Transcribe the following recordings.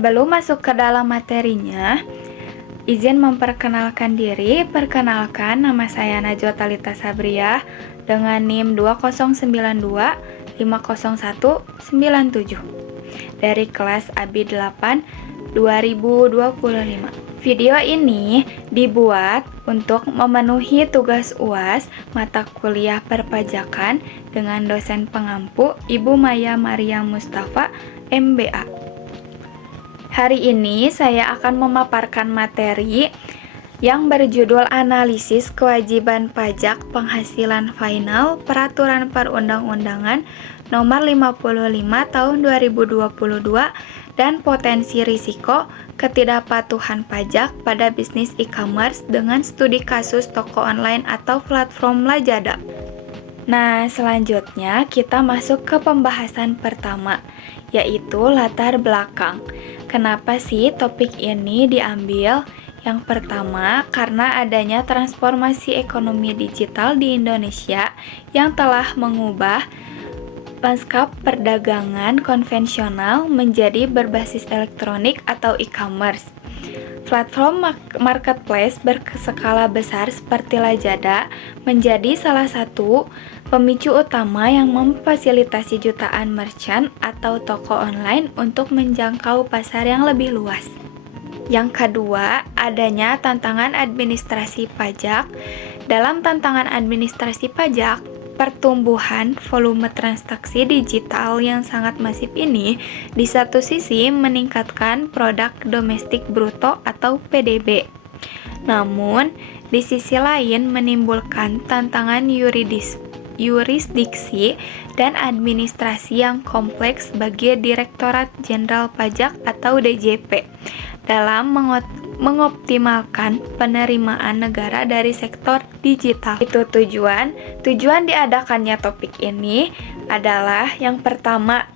Sebelum masuk ke dalam materinya, izin memperkenalkan diri. Perkenalkan, nama saya Najwa Talita Sabriah dengan NIM 2092500197 dari kelas ABI 8 2025. Video ini dibuat untuk memenuhi tugas UAS mata kuliah perpajakan dengan dosen pengampu Ibu Maya Maria Mustafa, MBA. Hari ini saya akan memaparkan materi yang berjudul Analisis Kewajiban Pajak Penghasilan Final Peraturan Perundang-undangan Nomor 55 Tahun 2022 dan Potensi Risiko Ketidakpatuhan Pajak pada Bisnis E-commerce dengan studi kasus toko online atau platform Lazada. Nah, selanjutnya kita masuk ke pembahasan pertama, yaitu latar belakang. Kenapa sih topik ini diambil? Yang pertama, karena adanya transformasi ekonomi digital di Indonesia yang telah mengubah lanskap perdagangan konvensional menjadi berbasis elektronik atau e-commerce. Platform marketplace berskala besar seperti Lazada menjadi salah satu pemicu utama yang memfasilitasi jutaan merchant atau toko online untuk menjangkau pasar yang lebih luas. Yang kedua, adanya tantangan administrasi pajak. Dalam tantangan administrasi pajak, pertumbuhan volume transaksi digital yang sangat masif ini di satu sisi meningkatkan produk domestik bruto atau PDB. Namun, di sisi lain menimbulkan tantangan yurisdiksi dan administrasi yang kompleks bagi Direktorat Jenderal Pajak atau DJP dalam mengoptimalkan penerimaan negara dari sektor digital. Itu tujuan diadakannya topik ini adalah yang pertama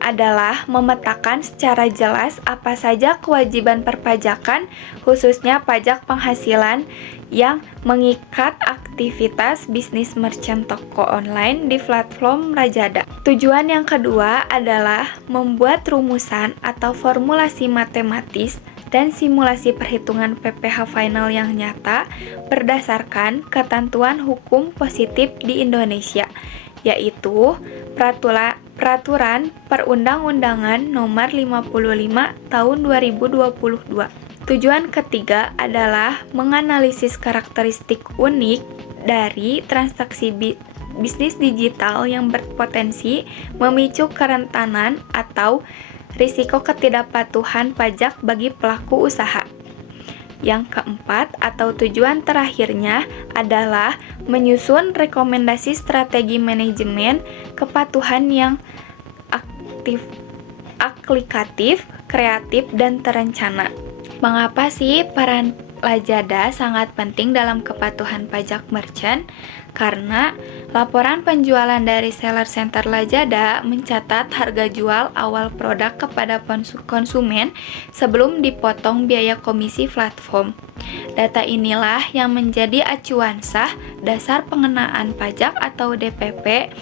adalah memetakan secara jelas apa saja kewajiban perpajakan, khususnya pajak penghasilan yang mengikat aktivitas bisnis merchant toko online di platform Lazada. Tujuan yang kedua adalah membuat rumusan atau formulasi matematis dan simulasi perhitungan PPh final yang nyata berdasarkan ketentuan hukum positif di Indonesia, yaitu Peraturan Perundang-undangan Nomor 55 Tahun 2022. Tujuan ketiga adalah menganalisis karakteristik unik dari transaksi bisnis digital yang berpotensi memicu kerentanan atau risiko ketidakpatuhan pajak bagi pelaku usaha. Yang keempat atau tujuan terakhirnya adalah menyusun rekomendasi strategi manajemen kepatuhan yang aplikatif, kreatif, dan terencana. Mengapa sih peran Lazada sangat penting dalam kepatuhan pajak merchant? Karena laporan penjualan dari seller center Lazada mencatat harga jual awal produk kepada konsumen sebelum dipotong biaya komisi platform. Data inilah yang menjadi acuan sah dasar pengenaan pajak atau DPP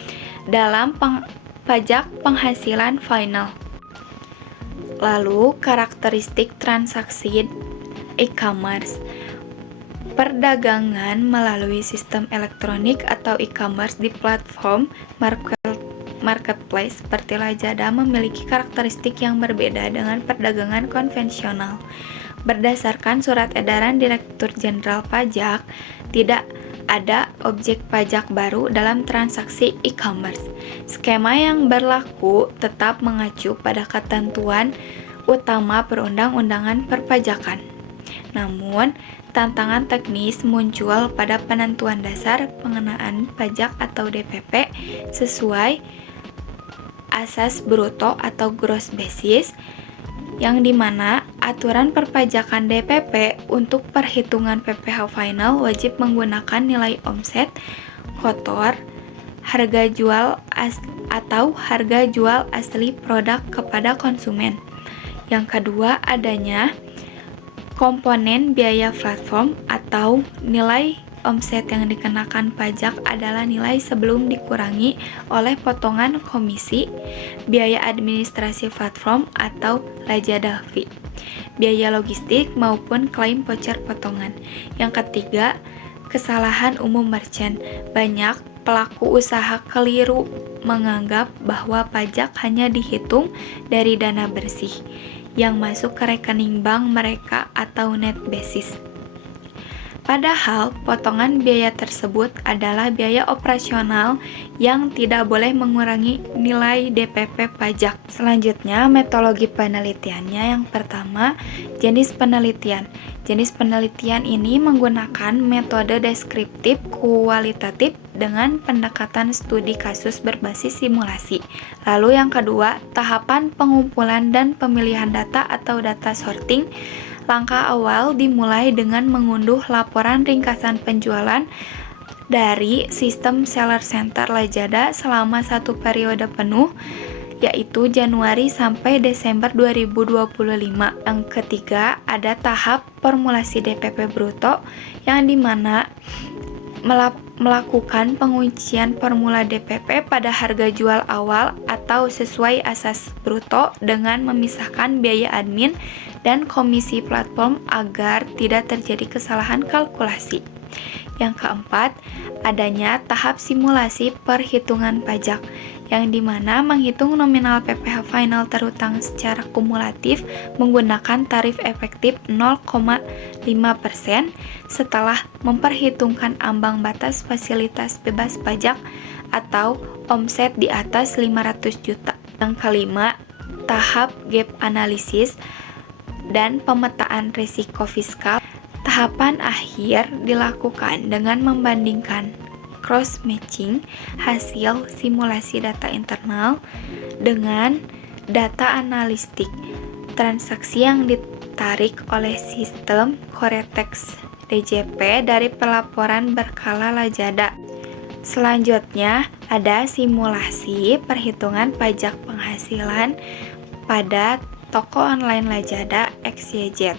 dalam pajak penghasilan final. Lalu, karakteristik transaksi e-commerce. Perdagangan melalui sistem elektronik atau e-commerce di platform marketplace seperti Lazada memiliki karakteristik yang berbeda dengan perdagangan konvensional. Berdasarkan surat edaran Direktur Jenderal Pajak, tidak ada objek pajak baru dalam transaksi e-commerce. Skema yang berlaku tetap mengacu pada ketentuan utama perundang-undangan perpajakan. Namun, tantangan teknis muncul pada penentuan dasar pengenaan pajak atau DPP sesuai asas bruto atau gross basis, yang dimana aturan perpajakan DPP untuk perhitungan PPh final wajib menggunakan nilai omset kotor, harga jual atau harga jual asli produk kepada konsumen. Yang kedua, adanya komponen biaya platform atau nilai omset yang dikenakan pajak adalah nilai sebelum dikurangi oleh potongan komisi, biaya administrasi platform atau Lazada fee, biaya logistik maupun klaim voucher potongan. Yang ketiga, kesalahan umum merchant. Banyak pelaku usaha keliru menganggap bahwa pajak hanya dihitung dari dana bersih yang masuk ke rekening bank mereka atau net basis. Padahal, potongan biaya tersebut adalah biaya operasional yang tidak boleh mengurangi nilai DPP pajak. Selanjutnya, metodologi penelitiannya. Yang pertama, jenis penelitian. Jenis penelitian ini menggunakan metode deskriptif kualitatif dengan pendekatan studi kasus berbasis simulasi. Lalu yang kedua, tahapan pengumpulan dan pemilihan data atau data sorting. Langkah awal dimulai dengan mengunduh laporan ringkasan penjualan dari sistem Seller Center Lazada selama satu periode penuh, yaitu Januari sampai Desember 2025. Yang ketiga, ada tahap formulasi DPP bruto, yang dimana melakukan penguncian formula DPP pada harga jual awal atau sesuai asas bruto dengan memisahkan biaya admin dan komisi platform agar tidak terjadi kesalahan kalkulasi. Yang keempat, adanya tahap simulasi perhitungan pajak, yang dimana menghitung nominal PPh final terutang secara kumulatif menggunakan tarif efektif 0,5% setelah memperhitungkan ambang batas fasilitas bebas pajak atau omset di atas 500 juta. Yang kelima, tahap gap analisis dan pemetaan risiko fiskal. Tahapan akhir dilakukan dengan membandingkan cross-matching hasil simulasi data internal dengan data analistik transaksi yang ditarik oleh sistem Koretex DJP dari pelaporan berkala Lazada. Selanjutnya, ada simulasi perhitungan pajak penghasilan pada toko online Lazada XYZ.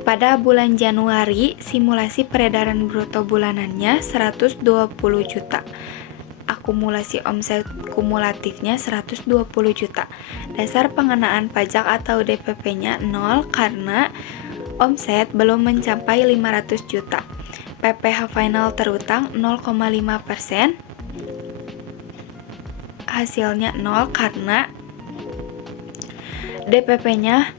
Pada bulan Januari, simulasi peredaran bruto bulanannya 120 juta. Akumulasi omset kumulatifnya 120 juta. Dasar pengenaan pajak atau DPP-nya 0 karena omset belum mencapai 500 juta. PPh final terutang 0,5%. Hasilnya 0 karena DPP-nya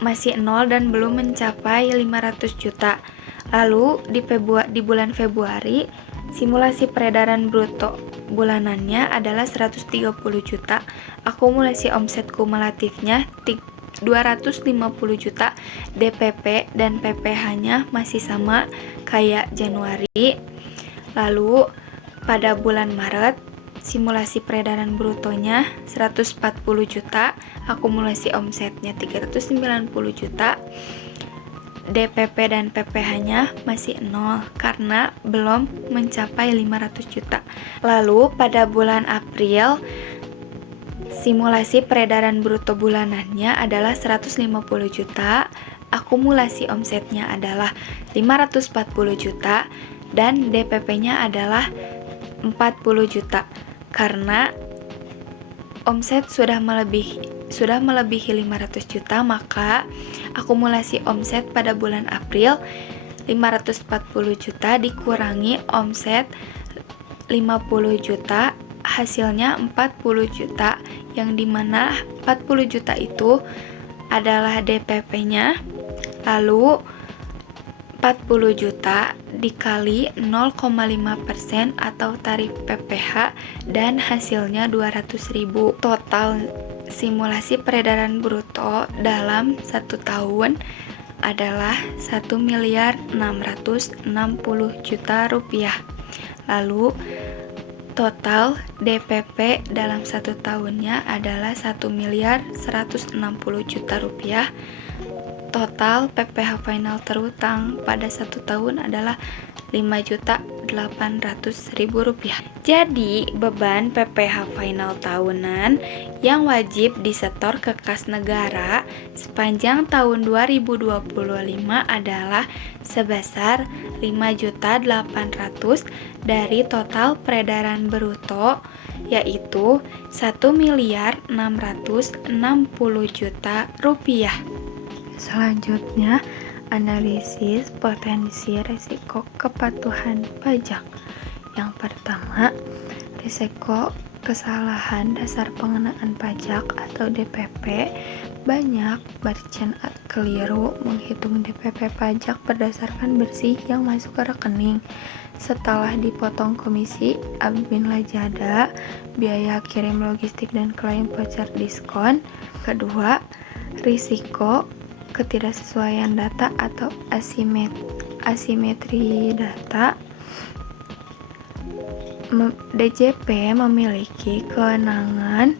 masih 0 dan belum mencapai 500 juta. Lalu di bulan Februari, simulasi peredaran bruto bulanannya adalah 130 juta. Akumulasi omset kumulatifnya 250 juta. DPP dan PPh-nya masih sama kayak Januari. Lalu pada bulan Maret, simulasi peredaran brutonya 140 juta, akumulasi omsetnya 390 juta, DPP dan PPh-nya masih 0 karena belum mencapai 500 juta. Lalu pada bulan April, simulasi peredaran bruto bulanannya adalah 150 juta, akumulasi omsetnya adalah 540 juta, dan DPP-nya adalah 40 juta. Karena omset sudah melebihi 500 juta, maka akumulasi omset pada bulan April 540 juta dikurangi omset 50 juta, hasilnya 40 juta, yang dimana 40 juta itu adalah DPP-nya. Lalu 40 juta dikali 0,5% atau tarif PPh dan hasilnya 200.000. Total simulasi peredaran bruto dalam 1 tahun adalah 1.660 juta rupiah. Lalu total DPP dalam 1 tahunnya adalah 1.160 juta rupiah. Total PPh final terutang pada 1 tahun adalah Rp5.800.000. Jadi, beban PPh final tahunan yang wajib disetor ke kas negara sepanjang tahun 2025 adalah sebesar Rp5.800.000 dari total peredaran bruto, yaitu Rp1.660.000.000. Selanjutnya, analisis potensi risiko kepatuhan pajak. Yang pertama, risiko kesalahan dasar pengenaan pajak atau DPP. Banyak merchant keliru menghitung DPP pajak berdasarkan bersih yang masuk ke rekening setelah dipotong komisi, admin Lazada, biaya kirim logistik dan klaim voucher diskon. Kedua, risiko ketidaksesuaian data atau asimetri data. DJP memiliki kewenangan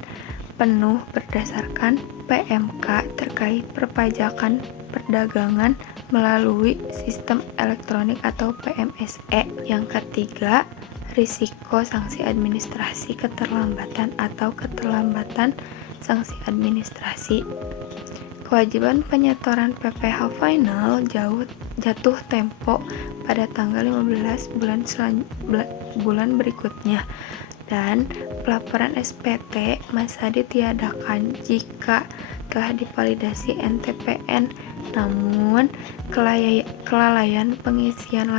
penuh berdasarkan PMK terkait perpajakan perdagangan melalui sistem elektronik atau PMSE. Yang ketiga, risiko sanksi administrasi keterlambatan atau keterlambatan sanksi administrasi. Kewajiban penyetoran PPh final jatuh tempo pada tanggal 15 bulan berikutnya, dan pelaporan SPT masa ditiadakan jika telah divalidasi NTPN. Namun, kelalaian pengisian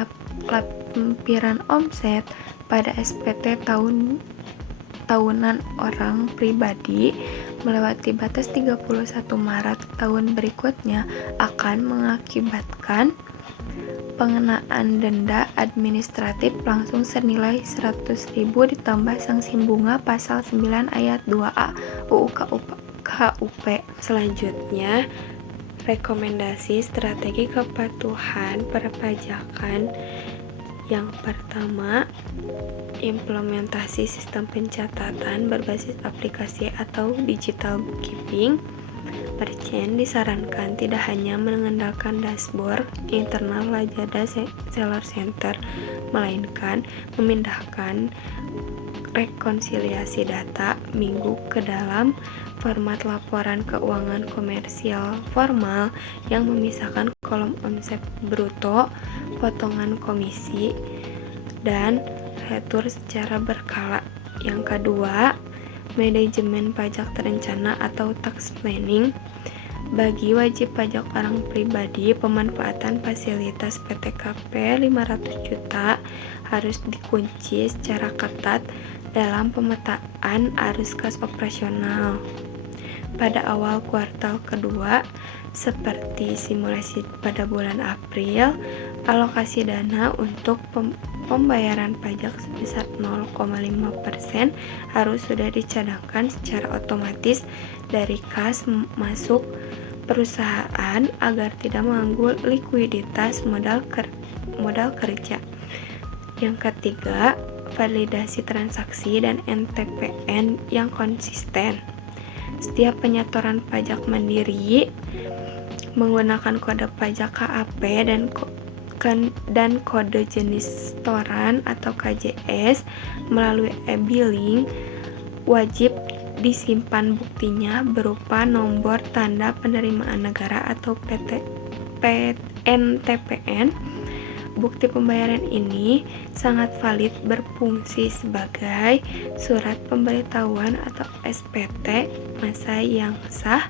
lampiran omset pada SPT tahunan orang pribadi melewati batas 31 Maret tahun berikutnya akan mengakibatkan pengenaan denda administratif langsung senilai Rp100.000 ditambah sanksi bunga pasal 9 ayat 2A UU KUP. Selanjutnya, rekomendasi strategi kepatuhan perpajakan. Yang pertama, implementasi sistem pencatatan berbasis aplikasi atau digital bookkeeping. Merchant disarankan tidak hanya mengandalkan dashboard internal Lazada Seller Center, melainkan memindahkan rekonsiliasi data minggu ke dalam format laporan keuangan komersial formal yang memisahkan kolom omset bruto, potongan komisi, dan retur secara berkala. Yang kedua, manajemen pajak terencana atau tax planning. Bagi wajib pajak orang pribadi, pemanfaatan fasilitas PTKP 500 juta harus dikunci secara ketat dalam pemetaan arus kas operasional. Pada awal kuartal kedua, seperti simulasi pada bulan April, alokasi dana untuk pembayaran pajak sebesar 0,5% harus sudah dicadangkan secara otomatis dari kas masuk perusahaan agar tidak mengganggu likuiditas modal kerja. Yang ketiga, validasi transaksi dan NTPN yang konsisten. Setiap penyetoran pajak mandiri menggunakan kode pajak KAP dan kode jenis setoran atau KJS melalui e-billing wajib disimpan buktinya berupa nomor tanda penerimaan negara atau NTPN. Bukti pembayaran ini sangat valid, berfungsi sebagai surat pemberitahuan atau SPT masa yang sah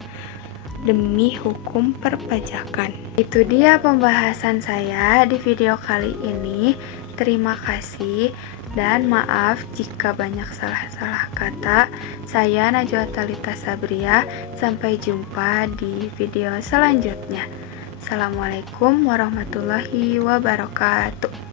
demi hukum perpajakan. Itu dia pembahasan saya di video kali ini. Terima kasih dan maaf jika banyak salah-salah kata. Saya Najwa Talita Sabriah. Sampai jumpa di video selanjutnya. Assalamualaikum warahmatullahi wabarakatuh.